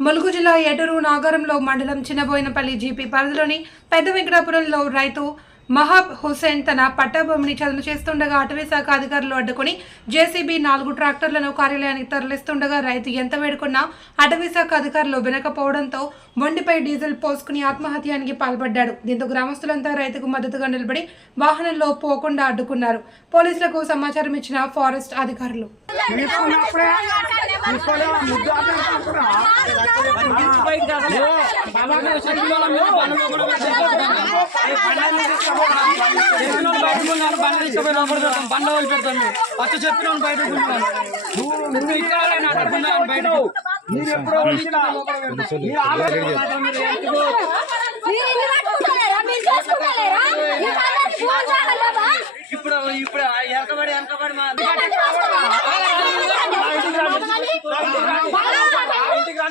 ములుగు జిల్లా ఎటూరు నాగరంలో మండలం చిన్నబోయినపల్లి జీపీ పరిధిలోని పెద్ద వెంకటాపురంలో రైతు మహాబ్ హుసేన్ తన పట్టాభూమిని చదును చేస్తుండగా అటవీ శాఖ అధికారులు అడ్డుకుని జేసీబీ నాలుగు ట్రాక్టర్లను కార్యాలయానికి తరలిస్తుండగా రైతు ఎంత వేడుకున్నా అటవీ శాఖ అధికారులు వినకపోవడంతో మొండిపై డీజిల్ పోసుకుని ఆత్మహత్యానికి పాల్పడ్డాడు. దీంతో గ్రామస్తులంతా రైతుకు మద్దతుగా నిలబడి వాహనంలో పోకుండా అడ్డుకున్నారు. పోలీసులకు సమాచారం ఇచ్చిన ఫారెస్ట్ అధికారులు. తీసుకున్నప్పుడే తీసుకోలేవా ముద్దు ఆపేసుకుంటున్నా బండ వాళ్ళు పెడతాను పచ్చ చెప్పిన బయట నువ్వు ఇక్కడ బయట మీరు ఎప్పుడో వచ్చినా మీ ఆలోచన మాత్రం మీరు ఎందుకు?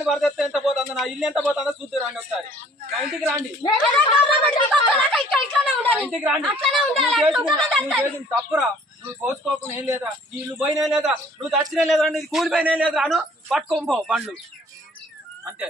రాండి వరద ఎంత పోతుందో నా ఇల్లు ఎంత పోతుందో చూద్దు రాండి ఒకసారి నా ఇంటికి రాండి నా ఇంటికి రాండి నువ్వు చేసిన తప్పురా నువ్వు పోసుకోకుండా ఏం లేదా నీ ఇల్లు పోయినా లేదా నువ్వు చచ్చినా లేదా నీది కూలిపోయినా లేదా అను పట్టుకొని పో బండ్లు అంతే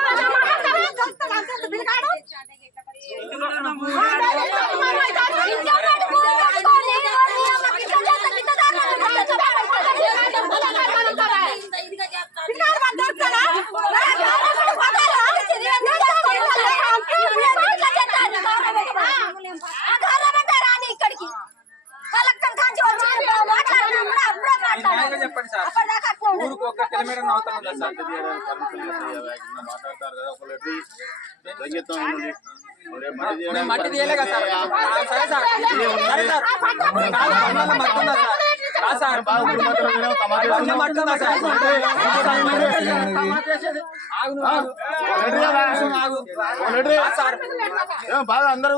sir. ఊరికి ఒక కిలోమీటర్ అవతల ఉందా సార్. మాట్లాడతారు కదా మట్టి తీయలే కదా సార్. సరే సార్. సరే సార్. మట్టి ఉందా సార్ బాగా అందరూ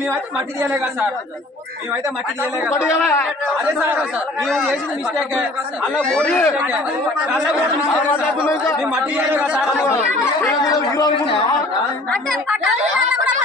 మేమైతే మట్టి తీయలే కదా సార్ మేమైతే మట్టి తీయలే. అదే సార్ మేము చేసిన మిస్టేక్ అలా ఓడి మట్టి తీయలే కదా సార్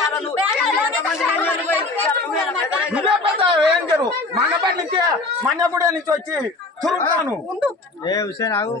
తిరుగుతావు నువ్వే. పెద్ద ఏం జరు మండపేట నుంచి మండపూడి నుంచి వచ్చి తిరుగుతాను ఏ హుసేన్ ఆగు.